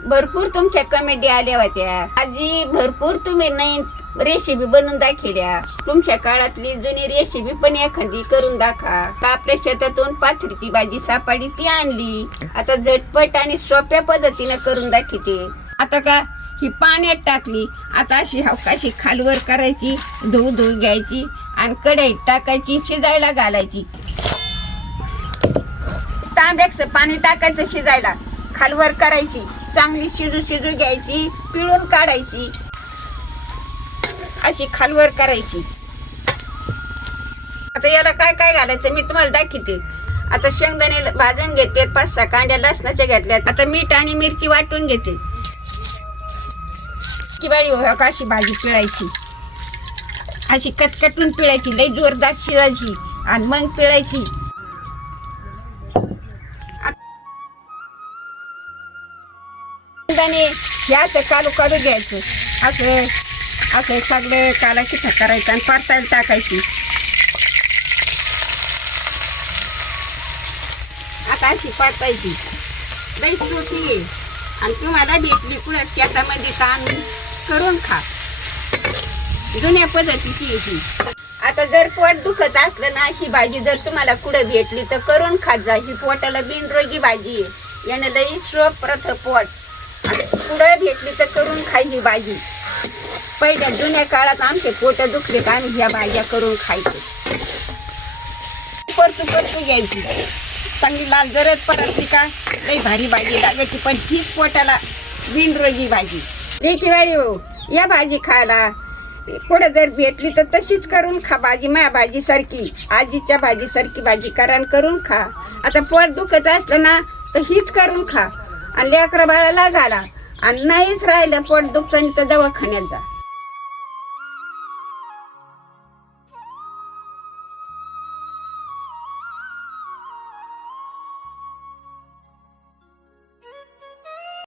भरपूर तुमच्या कमेडी आल्या होत्या आजी, भरपूर तुम्ही नवीन रेसिपी बनवून दाखवल्या. तुमच्या काळातली जुनी रेसिपी पण एखादी करून दाखवा. आपल्या शेतातून पाथरीची भाजी सापडी ती आणली. आता झटपट आणि सोप्या पद्धतीने करून दाखवते. आता का ही पाण्यात टाकली, आता अशी हवकाशी खालवर करायची, धुवू घ्यायची आणि कढईत टाकायची, शिजायला घालायची. तांब्याचं पाणी टाकायचं शिजायला, खालवर करायची, चांगली शिजू घ्यायची, पिळून काढायची, अशी खालवर करायची. आता याला काय काय घालायचं मी तुम्हाला दाखवते. आता शेंगदाणे भाजून घेते, 5-6 कांड्या लसणाच्या घेतल्यात. आता मीठ आणि मिरची वाटून घेते. किवाळी अशी भाजी पिळायची, अशी कटकटून पिळायची, लई जोरदार शिजायची आणि मग पिळायची. शेंगदाणे हे असं काढू घ्यायचं, असं सगळं काला किठा करायचा आणि परतायला टाकायची. आता अशी परतायची, लई सोपी आहे आणि तुम्हाला भेटली कुठं शेतामध्ये आणून करून खा. जुन्या पद्धतीची येते. आता जर पोट दुखत असलं ना, अशी भाजी जर तुम्हाला कुठं भेटली तर करून खात जा. ही पोटाला बिनरोगी भाजी आहे, यानं लई सोप प्रथ पोट. पुढे भेटली तर करून खायची भाजी. पहिल्या जुन्या काळात आमचे पोट दुखले का आम्ही ह्या भाज्या करून खायचो. परतू घ्यायची, चांगली लाल जरद परतली का लई भारी भाजी लागायची. पण हीच पोटाला बिनरोगी भाजी. लेकी वाडी हो, या भाजी खायला पुढे जर भेटली तर तशीच करून खा भाजी. माझ्या भाजीसारखी, आजीच्या भाजीसारखी भाजी करून खा. आता पोट दुखत असलं ना तर हीच करून खा आणि लेकरं बाळाला घाला. आणि नाहीच राहिलं पोट दुखतं तर दवाखान्यात जा.